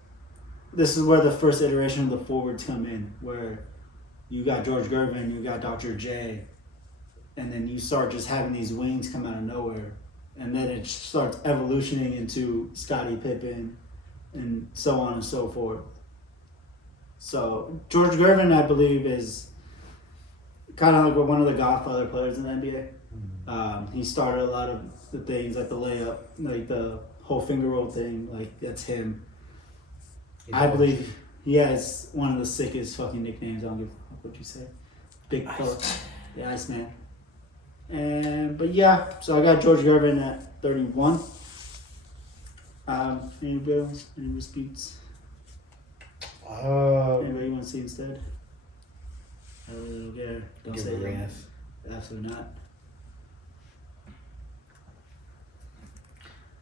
this is where the first iteration of the forwards come in, where you got George Gervin, you got Dr. J, and then you start just having these wings come out of nowhere. And then it starts evolutioning into Scottie Pippen and so on and so forth. So George Gervin, I believe, is kind of like one of the godfather players in the NBA. Mm-hmm. He started a lot of the things, like the layup, like the whole finger roll thing, like that's him. I believe he has one of the sickest fucking nicknames. I don't give a fuck what you say. Big fella. The Iceman. But yeah, so I got George Gervin at 31. Any disputes? Anybody want to see instead? I really don't care. Don't Give say it. Arenas. Absolutely not.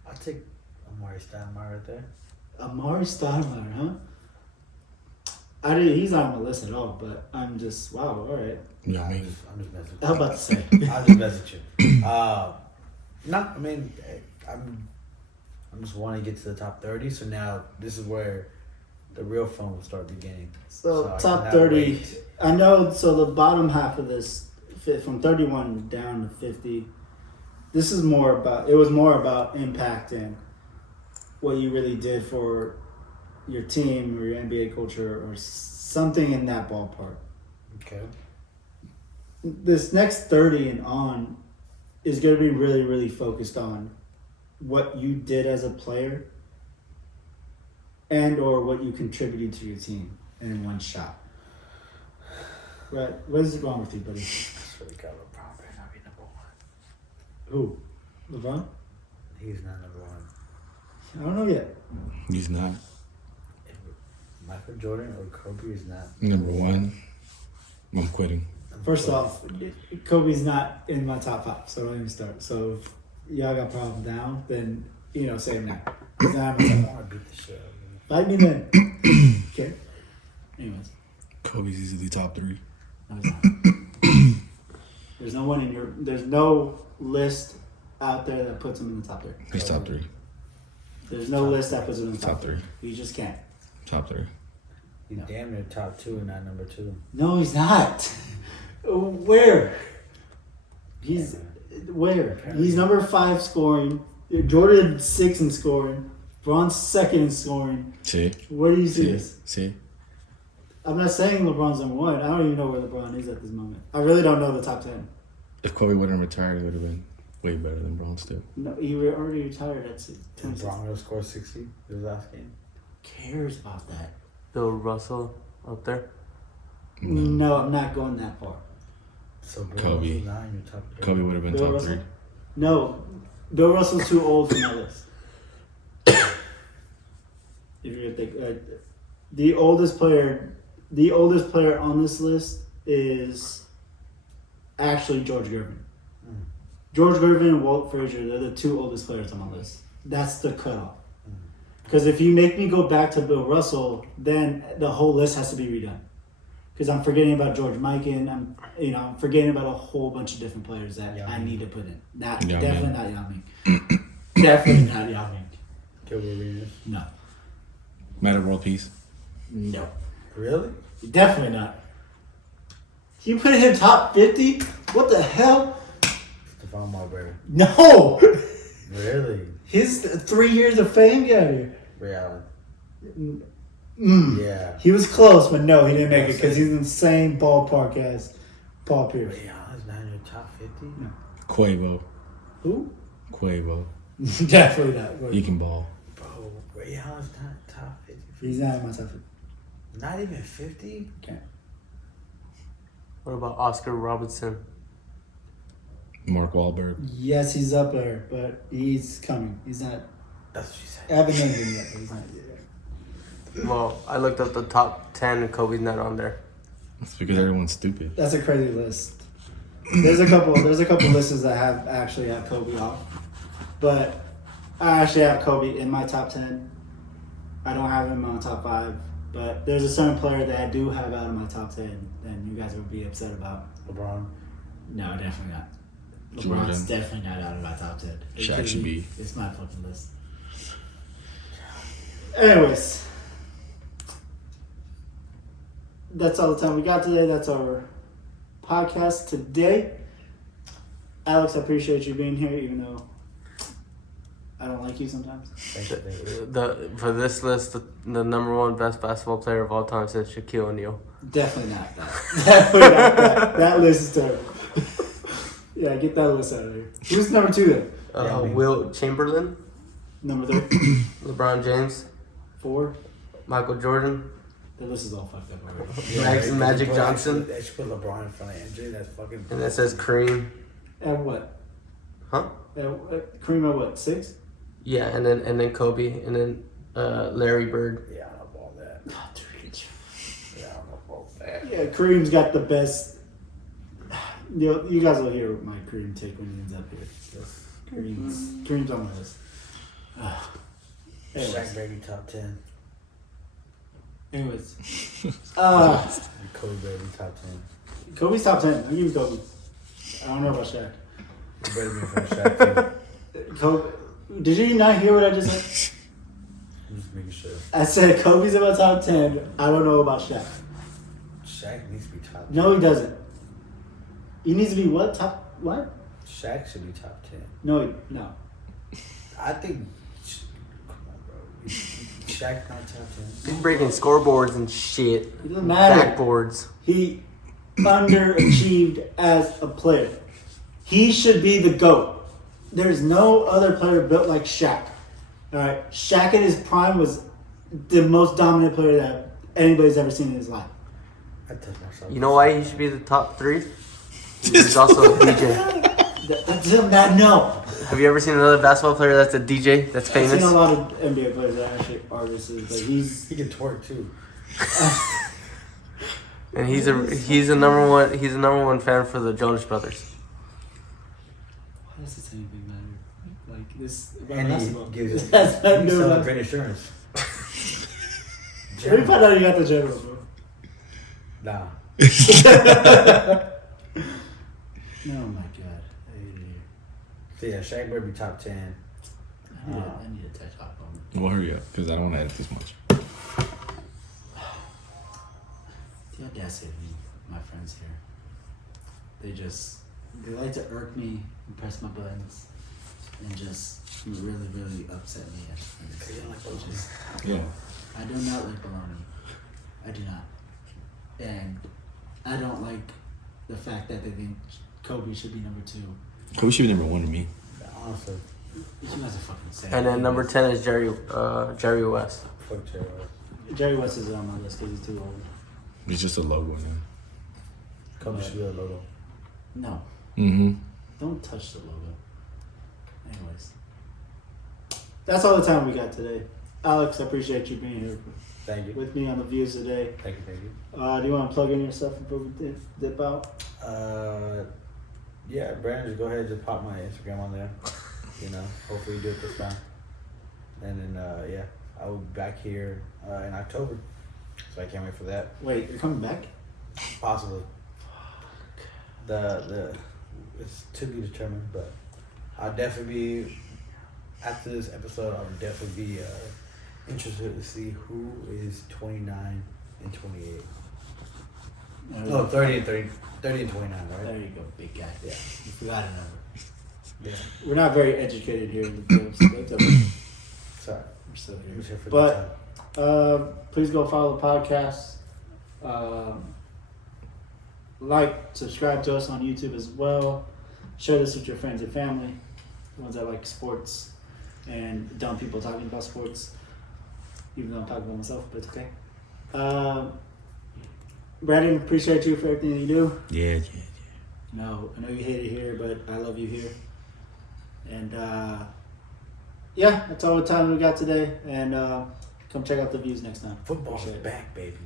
I'll take Amari Stoudemire right there. Amari Stoudemire, huh? He's not on my list at all, but I'm just, wow, all right. Yeah, I I'm mean, just messing. How about to say? I'll just message you. No, I mean, I'm just wanting to get to the top 30. So now this is where the real fun will start beginning. So I top cannot 30. wait. I know. So the bottom half of this, from 31 down to 50. This is more about. It was more about impact and what you really did for your team or your NBA culture or something in that ballpark. Okay. This next 30 and on is going to be really, really focused on what you did as a player and or what you contributed to your team in one shot. Right. What is wrong with you, buddy? That's really got LeBron better not be number one. Who? LeBron? He's not number one. I don't know yet. he's not Michael Jordan or Kobe is not number one. I'm quitting. First off, Kobe's not in my top 5, so don't even start. So if y'all got problem down, then, say him now. He's not in my I top want to beat the shit five. out of him. Fight me then. Okay. Anyways. Kobe's easily top 3. No, he's not. There's no one there's no list out there that puts him in the top 3. He's top 3. There's no list that puts him in the top Top 3. 3. You just can't. Top 3. He's No. damn near top 2 and not number 2. No, he's not. Where? He's where? He's number 5 scoring. Jordan 6 in scoring. LeBron's 2nd in scoring. See? Where do you see this? See? I'm not saying LeBron's number 1. I don't even know where LeBron is at this moment. I really don't know the top 10. If Kobe wouldn't retired, it would have been way better than Braun still. No, he already retired at Did 26. Broncos score 60 his last game? Cares about that? Bill Russell up there. No, I'm not going that far. So Bill Kobe. Russell's not in your top 3. Kobe would have been Bill top Russell? 3. No, Bill Russell's too old for my list. If you're gonna think, the oldest player on this list is actually George Gervin. Mm. George Gervin and Walt Frazier, they're the 2 oldest players on my list. That's the cutoff. Because if you make me go back to Bill Russell, then the whole list has to be redone. Because I'm forgetting about George Mikan. I'm forgetting about a whole bunch of different players that Yao I Ming. need to put in. Yao Definitely Ming. not Yao Ming. Definitely not Yao Ming. Kobe Arenas. No. Matter world peace. No. Really? Definitely not. You put him top 50? What the hell? Stephon Marbury. No. Really? His 3 years of fame? Get out of here. Ray Allen. Mm. Yeah. He was close, but no, he didn't make it because he's in the same ballpark as Paul Pierce. Ray Allen's not in your top 50? No. Quavo. Who? Quavo. Definitely not. He can ball. Bro, Ray Allen's not top 50. He's not in my top 50. Not even 50? Okay. What about Oscar Robertson? Mark Wahlberg. Yes, he's up there, but he's coming. He's not. That's what she said. I haven't named him yet. But he's not yet. Well, I looked up the top 10 and Kobe's not on there. That's because everyone's stupid. That's a crazy list. There's a couple lists that have actually have Kobe off, but I actually have Kobe in my top 10. I don't have him in my top 5, but there's a certain player that I do have out of my top 10, and you guys would be upset about. LeBron. No, definitely not. Jordan. LeBron's definitely not out of my top 10. It Shaq could should be. It's my fucking list. Anyways, that's all the time we got today. That's our podcast today. Alex, I appreciate you being here, even though I don't like you sometimes. Thank you. For this list, the number 1 best basketball player of all time says Shaquille O'Neal. Definitely not that. Definitely not that. That list is terrible. Yeah, get that list out of there. Who's number 2 then? Yeah, Will Chamberlain, Number 3? LeBron James, 4? Michael Jordan, The list is all fucked up already. Magic Johnson, They should put LeBron in front of MJ. That's fucking. and it says Kareem. At what? Huh? Kareem at what? 6? Yeah, and then Kobe, and then Larry Bird. Yeah, I don't know about that. Oh, dude. Yeah, I don't know about that. Yeah, Kareem's got the best. You guys will hear my Kareem take when he ends up here. Yes. Kareem's on my list. Shaq Brady top 10. Anyways. Kobe Brady top 10. Kobe's top 10. I'll give you Kobe. I don't know about Shaq. You better be from Shaq too. Kobe. Did you not hear what I just said? I'm just making sure. I said Kobe's in my top 10. I don't know about Shaq. Shaq needs to be top 10. No, he doesn't. He needs to be what? Top what? Shaq should be top 10. No. I think. Come on, bro. Shaq not top 10. He's breaking scoreboards and shit. It doesn't matter. Backboards. He underachieved as a player. He should be the GOAT. There's no other player built like Shaq. All right, Shaq in his prime was the most dominant player that anybody's ever seen in his life. I touch myself. You know why he should be the top 3? He's also a DJ. No. Have you ever seen another basketball player that's a DJ that's I've famous? seen a lot of NBA players that are actually artists, but He can twerk too. And he's a number one fan for the Jonas Brothers. Why does this anything matter? Like this about And basketball. he gives it. That's not He's good. selling great insurance. Let me find out you got the general, bro. Nah. Oh my god. I hate it here. So yeah, Shaq better be top 10. I need a touch hop on. Well, hurry up, because I don't want to edit this much. The audacity of my friends here. They like to irk me and press my buttons and just really, really upset me. Yeah. I do not like baloney. I do not. And I don't like the fact that they think Kobe should be number 2. Kobe should be number 1 to me. Honestly, You guys are fucking sad. And then number 10 is Jerry West. fuck Jerry West. Jerry West is on my list because he's too old. It's just a logo now. Kobe should be a logo. No. Mm-hmm. Don't touch the logo. Anyways. That's all the time we got today. Alex, I appreciate you being here Thank you. with me on the views today. Thank you. Do you want to plug in yourself before we dip out? Yeah, Brandon, just go ahead and just pop my Instagram on there. You know, hopefully you do it this time. And then, yeah, I will be back here in October. So I can't wait for that. Wait, you're coming back? Possibly. It's to be determined, but I'll definitely be, after this episode, I would definitely be interested to see who is 29 and 28. No, 30 and 29, right? There you go, big guy. Yeah. You forgot a number. Yeah. We're not very educated here in the group, so that's okay. Sorry. We're still We're here. here for But- the time. Please go follow the podcast. Like, subscribe to us on YouTube as well. Share this with your friends and family, the ones that like sports and dumb people talking about sports. Even though I'm talking about myself, but it's okay. Brandon, appreciate you for everything that you do. Yeah. No, I know you hate it here, but I love you here. And yeah, that's all the time we got today. And come check out the views next time. Football's Appreciate it. back, baby.